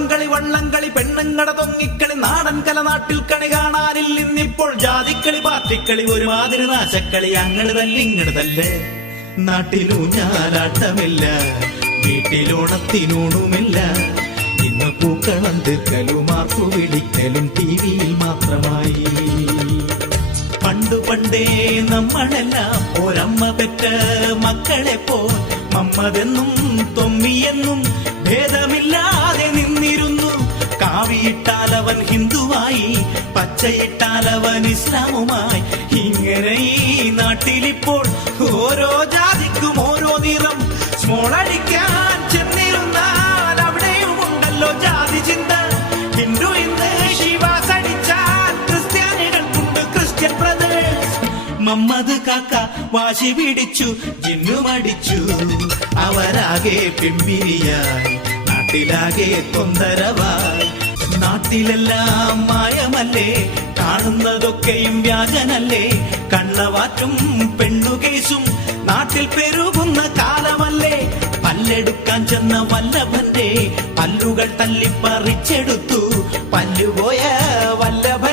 ഓണംകളി വള്ളംകളി പെണ്ണുങ്ങട തൊങ്ങിക്കളി നാടൻ കല നാട്ടിൽ കണി കാണാനില്ല ഇന്നിപ്പോൾ ജാതിക്കളി പാർട്ടിക്കളി ഒരുമാതിരി നാശക്കളി അങ്ങട് തല്ലി ഇങ്ങട് തല്ലേ നാട്ടിലൂഞ്ഞാലാട്ടമില്ല വീട്ടിലോണത്തിനൂണുമില്ല ഇന്ന് പൂക്കളം തീർക്കലും ആർപ്പു വിളിക്കലും ടിവിയിൽ മാത്രമായി പണ്ടു പണ്ടേ നമ്മളെല്ലാം ഒരമ്മ പെറ്റ മക്കളെ പോൽ മമ്മതെന്നും തൊമ്മിയെന്നും ഭേദമില്ലാതെ നിന്നിരുന്നു കാവിയിട്ടാലവൻ ഹിന്ദുവായി പച്ചയിട്ടാലവൻ ഇസ്ലാമുമായി ഇങ്ങനെ ഈ നാട്ടിലിപ്പോൾ ഓരോ ജാതിക്കും ഓരോ നിറം സ്മോളടിക്കാൻ ചെന്നിരുന്നാൽ അവിടെയും ഉണ്ടല്ലോ ജാതി ചിന്ത ഹിന്ദു ഇന്ന് ശിവാസ് അടിച്ചാൽ ക്രിസ്ത്യാനികൾക്കുണ്ട് ക്രിസ്ത്യൻ ബ്രദേഴ്സ് മമ്മദ് കാക്ക വാശി പിടിച്ചു ജിന്നുമടിച്ചു അവരാകെ പിമ്പിരിയായി നാട്ടിലാകെ തൊന്തരവായി നാട്ടിലെല്ലാം മായമല്ലേ കാണുന്നതൊക്കെയും വ്യാജനല്ലേ കള്ളവാറ്റും പെണ്ണുകേസും നാട്ടിൽ പെരുകുന്ന കാലമല്ലേ പല്ലെടുക്കാൻ ചെന്ന വല്ലഭന്റെ പല്ലുകൾ തല്ലിപ്പറിച്ചെടുത്തു പല്ലുപോയ വല്ലഭ